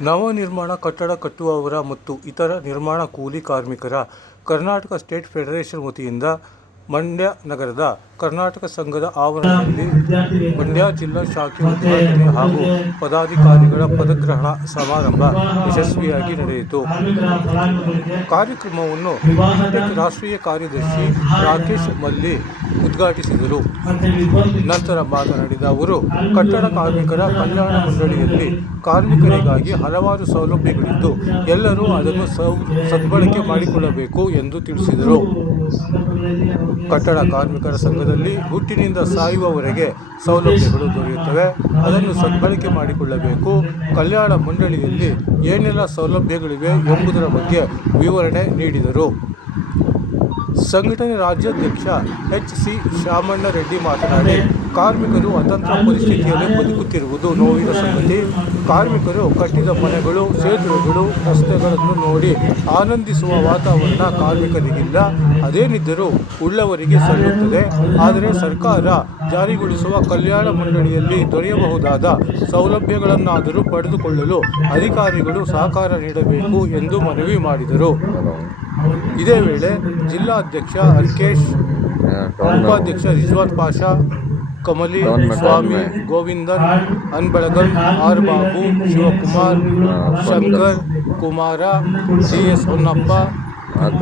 ನವನಿರ್ಮಾಣ ಕಟ್ಟಡ ಕಟ್ಟುವವರ ಮತ್ತು ಇತರ ನಿರ್ಮಾಣ ಕೂಲಿ ಕಾರ್ಮಿಕರ ಕರ್ನಾಟಕ ಸ್ಟೇಟ್ ಫೆಡರೇಷನ್ ವತಿಯಿಂದ ಮಂಡ್ಯ ನಗರದ ಕರ್ನಾಟಕ ಸಂಘದ ಆವರಣದಲ್ಲಿ ಮಂಡ್ಯ ಜಿಲ್ಲಾ ಶಾಖೆ ಉದ್ಘಾಟನೆ ಹಾಗೂ ಪದಾಧಿಕಾರಿಗಳ ಪದಗ್ರಹಣ ಸಮಾರಂಭ ಯಶಸ್ವಿಯಾಗಿ ನಡೆಯಿತು. ಕಾರ್ಯಕ್ರಮವನ್ನು ರಾಷ್ಟ್ರೀಯ ಕಾರ್ಯದರ್ಶಿ ರಾಕೇಶ್ ಮಲ್ಲಿ ಉದ್ಘಾಟಿಸಿದರು. ನಂತರ ಮಾತನಾಡಿದ ಅವರು ಕಟ್ಟಡ ಕಾರ್ಮಿಕರ ಕಲ್ಯಾಣ ಮಂಡಳಿಯಲ್ಲಿ ಕಾರ್ಮಿಕರಿಗಾಗಿ ಹಲವಾರು ಸೌಲಭ್ಯಗಳಿದ್ದು ಎಲ್ಲರೂ ಅದನ್ನು ಸದ್ಬಳಕೆ ಮಾಡಿಕೊಳ್ಳಬೇಕು ಎಂದು ತಿಳಿಸಿದರು. ಕಟ್ಟಡ ಕಾರ್ಮಿಕರ ಸಂಘದಲ್ಲಿ ಹುಟ್ಟಿನಿಂದ ಸಾಯುವವರೆಗೆ ಸೌಲಭ್ಯಗಳು ದೊರೆಯುತ್ತವೆ. ಅದನ್ನು ಸದ್ಬಳಕೆ ಮಾಡಿಕೊಳ್ಳಬೇಕು. ಕಲ್ಯಾಣ ಮಂಡಳಿಯಲ್ಲಿ ಏನೆಲ್ಲ ಸೌಲಭ್ಯಗಳಿವೆ ಎಂಬುದರ ಬಗ್ಗೆ ವಿವರಣೆ ನೀಡಿದರು. ಸಂಘಟನೆ ರಾಜ್ಯಾಧ್ಯಕ್ಷ ಎಚ್ ಸಿ ಶಾಮಣ್ಣ ರೆಡ್ಡಿ ಮಾತನಾಡಿ ಕಾರ್ಮಿಕರು ಅತಂತ್ರ ಪರಿಸ್ಥಿತಿಯಲ್ಲಿ ಬದುಕುತ್ತಿರುವುದು ನೋವಿನ ಸಂಗತಿ. ಕಾರ್ಮಿಕರು ಕಟ್ಟಿದ ಮನೆಗಳು, ಸೇತುವೆಗಳು, ರಸ್ತೆಗಳನ್ನು ನೋಡಿ ಆನಂದಿಸುವ ವಾತಾವರಣ ಕಾರ್ಮಿಕರಿಗಿಲ್ಲ. ಅದೇನಿದ್ದರೂ ಉಳ್ಳವರಿಗೆ ಸಲ್ಲುತ್ತದೆ. ಆದರೆ ಸರ್ಕಾರ ಜಾರಿಗೊಳಿಸುವ ಕಲ್ಯಾಣ ಮಂಡಳಿಯಲ್ಲಿ ದೊರೆಯಬಹುದಾದ ಸೌಲಭ್ಯಗಳನ್ನಾದರೂ ಪಡೆದುಕೊಳ್ಳಲು ಅಧಿಕಾರಿಗಳು ಸಹಕಾರ ನೀಡಬೇಕು ಎಂದು ಮನವಿ ಮಾಡಿದರು. ಇದೇ ವೇಳೆ ಜಿಲ್ಲಾಧ್ಯಕ್ಷ ಅಲ್ಕೇಶ್ ಉಪಾಧ್ಯಕ್ಷ Rizwan Pasha Kamali Swami Govindan Anbalagan R Babu Shivakumar Shankar Kumara C S Honnappa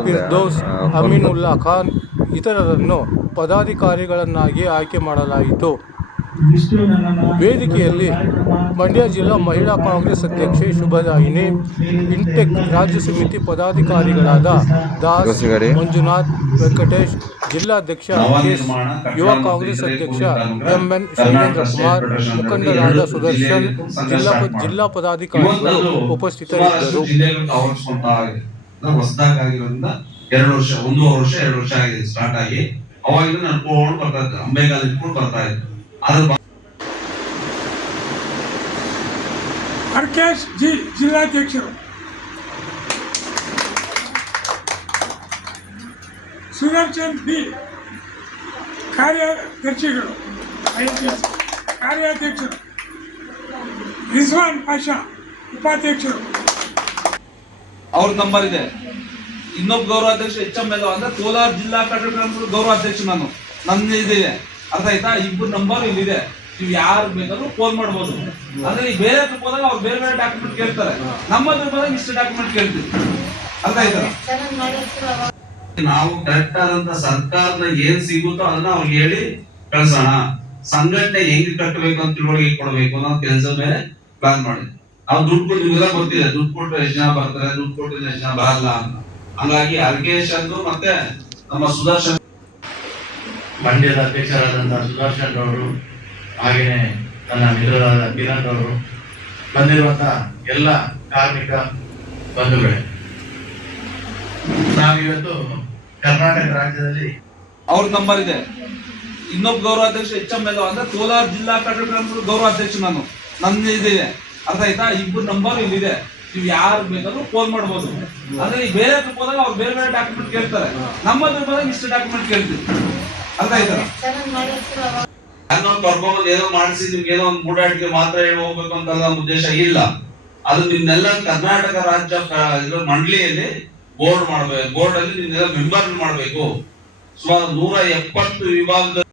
Firdos Aminulla Khan ಇತರರನ್ನು ಪದಾಧಿಕಾರಿಗಳನ್ನಾಗಿ ಆಯ್ಕೆ ಮಾಡಲಾಯಿತು. ವೇದಿಕೆಯಲ್ಲಿ ಮಂಡ್ಯ ಜಿಲ್ಲಾ ಮಹಿಳಾ ಕಾಂಗ್ರೆಸ್ ಅಧ್ಯಕ್ಷೆ ಶುಭದಾಯಿನಿ ಇಂಟೆಕ್ ರಾಜ್ಯ ಸಮಿತಿ ಪದಾಧಿಕಾರಿಗಳಾದ ದಾಸ್ ಮಂಜುನಾಥ್ ವೆಂಕಟೇಶ್ ಜಿಲ್ಲಾಧ್ಯಕ್ಷ ಯುವ ಕಾಂಗ್ರೆಸ್ ಅಧ್ಯಕ್ಷ ಎಂ ಎನ್ ಶೈಲೇಂದ್ರ ಕುಮಾರ್ ಮುಖಂಡರಾದ ಸುದರ್ಶನ್ ಜಿಲ್ಲಾ ಜಿಲ್ಲಾ ಪದಾಧಿಕಾರಿಗಳು ಉಪಸ್ಥಿತರಿದ್ದರು. ಎರಡು ವರ್ಷ ಒಂದೂವರೆ ವರ್ಷ ಎರಡು ವರ್ಷ ಆಗಿದೆ ಸ್ಟಾರ್ಟ್ ಆಗಿ. ಅವಾಗಿಂದ ನಡ್ಕೊಂಡು ಬರ್ತಾ ಇದ್ದೆ ಅಂಬೆಗಾಲ್ ಇಟ್ಕೊಂಡು ಬರ್ತಾ ಇದ್ದೆ ಅರ್ಕೇಶ್ ಜಿ ಜಿಲ್ಲಾಧ್ಯಕ್ಷರು ಸುದರ್ಶನ್ ಬಿ ಕಾರ್ಯದರ್ಶಿಗಳು. IPS ಕಾರ್ಯಾಧ್ಯಕ್ಷರು. ರಿಜ್ವಾನ್ ಪಾಷಾ, ಉಪಾಧ್ಯಕ್ಷರು. ಅವ್ರ ನಂಬರ್ ಇದೆ ಇನ್ನೊಬ್ಬ ಗೌರವಾಧ್ಯಕ್ಷ ಎಚ್ ಎಂ ಎಲ್ ಅಂದ್ರೆ ಕೋಲಾರ ಜಿಲ್ಲಾ ಕಟ್ಟಡ ಗೌರವಾಧ್ಯಕ್ಷ ನಾನು. ನನ್ನ ಇದಿದೆ. ಅರ್ಥ ಆಯ್ತಾ? ಇಬ್ಬರು ನಂಬರ್ ಇಲ್ಲಿದೆ. ನೀವು ಯಾರು ಬೇಕಾದ್ರೂ ಫೋನ್ ಮಾಡ್ಬೋದು. ಅಂದ್ರೆ ನೀವು ಬೇರೆ ಹತ್ರ ಹೋದಾಗ ಅವ್ರು ಬೇರೆ ಬೇರೆ ಡಾಕ್ಯುಮೆಂಟ್ ಕೇಳ್ತಾರೆ. ನಮ್ಮ ಹತ್ರ ಬಂದಾಗ ಇಷ್ಟು ಡಾಕ್ಯುಮೆಂಟ್ ಕೇಳ್ತೀವಿ. ಅರ್ಥ ಆಯ್ತಾ? ನಾವು ಕರೆಕ್ಟ್ ಆದಂತ ಸರ್ಕಾರದ ಏನ್ ಸಿಗುತ್ತೋ ಅದನ್ನ ಅವ್ರಿಗೆ ಹೇಳಿ ಕಳ್ಸೋಣ. ಸಂಘಟನೆ ಹೆಂಗ್ ಕಟ್ಟಬೇಕು ಅಂತ ತಿಳುವಳಿಕೆ ಕೊಡಬೇಕು ಅನ್ನೋ ಕೆಲಸ ಮೇಲೆ ಪ್ಲಾನ್ ಮಾಡಿ. ಅವ್ರು ದುಡ್ಡು ಕೊಟ್ಟು ನಿಮ್ಗೆಲ್ಲ ಗೊತ್ತಿದೆ, ದುಡ್ಡು ಕೊಟ್ಟು ಎಷ್ಟು ಜನ ಬರ್ತಾರೆ, ದುಡ್ಡು ಕೊಟ್ಟು ಎಷ್ಟು ಜನ ಬರಲ್ಲ ಅಂತ. ಹಂಗಾಗಿ ಅರ್ಕೇಶ್ ಅಂದು ಮತ್ತೆ ನಮ್ಮ ಸುದರ್ಶನ್ ಮಂಡ್ಯದ ಅಧ್ಯಕ್ಷರಾದಂತಹ ಸುದರ್ಶನ್ ಅವರು ಹಾಗೆಯೇ ನನ್ನ ಮಿತ್ರರಾದ ಕಿರಣ್ ಅವರು ಬಂದಿರುವಂಥ ಎಲ್ಲ ಕಾರ್ಮಿಕ ಬಂಧುಗಳೇ. ನಾವಿವತ್ತು ಕರ್ನಾಟಕ ರಾಜ್ಯದಲ್ಲಿ ಅವ್ರ ನಂಬರ್ ಇದೆ. ಇನ್ನೊಬ್ಬ ಗೌರವಾಧ್ಯಕ್ಷ ಎಚ್ ಎಂ ಎಲ್ ಅಂದ್ರೆ ಕೋಲಾರ ಜಿಲ್ಲಾ ಕಟ್ಟಡ ಗೌರವಾಧ್ಯಕ್ಷ ನಾನು. ನನ್ನ ಇದಿದೆ ಅರ್ಥ ಆಯ್ತಾ? ಇಬ್ಬರು ನಂಬರ್ ಇಲ್ಲಿದೆ. ನೀವು ಯಾರು ಬೇಕಾದ್ರೂ ಫೋನ್ ಮಾಡ್ಬೋದು. ಅಂದ್ರೆ ಬೇರೆ ಹೋದಾಗ ಅವ್ರು ಬೇರೆ ಬೇರೆ ಡಾಕ್ಯುಮೆಂಟ್ ಕೇಳ್ತಾರೆ. ನಮ್ಮ ಹತ್ರ ಬಂದಾಗ ಇಷ್ಟು ಡಾಕ್ಯುಮೆಂಟ್ ಕೇಳ್ತೀವಿ. ಕರ್ಕೊಂಡ್ ಏನೋ ಮಾಡಿಸಿ ನಿಮ್ಗೆ ಏನೋ ಒಂದು ಮೂಡಾಟಿಕೆ ಮಾತ್ರ ಹೇಳಿ ಹೋಗ್ಬೇಕು ಅಂತ ನಮ್ಮ ಉದ್ದೇಶ ಇಲ್ಲ. ಅದು ನಿಮ್ನೆಲ್ಲ ಕರ್ನಾಟಕ ರಾಜ್ಯ ಮಂಡಳಿಯಲ್ಲಿ ಬೋರ್ಡ್ ಮಾಡ್ಬೇಕು ಬೋರ್ಡ್ ಅಲ್ಲಿ ನಿಮ್ನೆಲ್ಲ ಮೆಂಬರ್ ಮಾಡ್ಬೇಕು. ಸುಮಾರು ನೂರ ಎಪ್ಪತ್ತು ವಿಭಾಗದ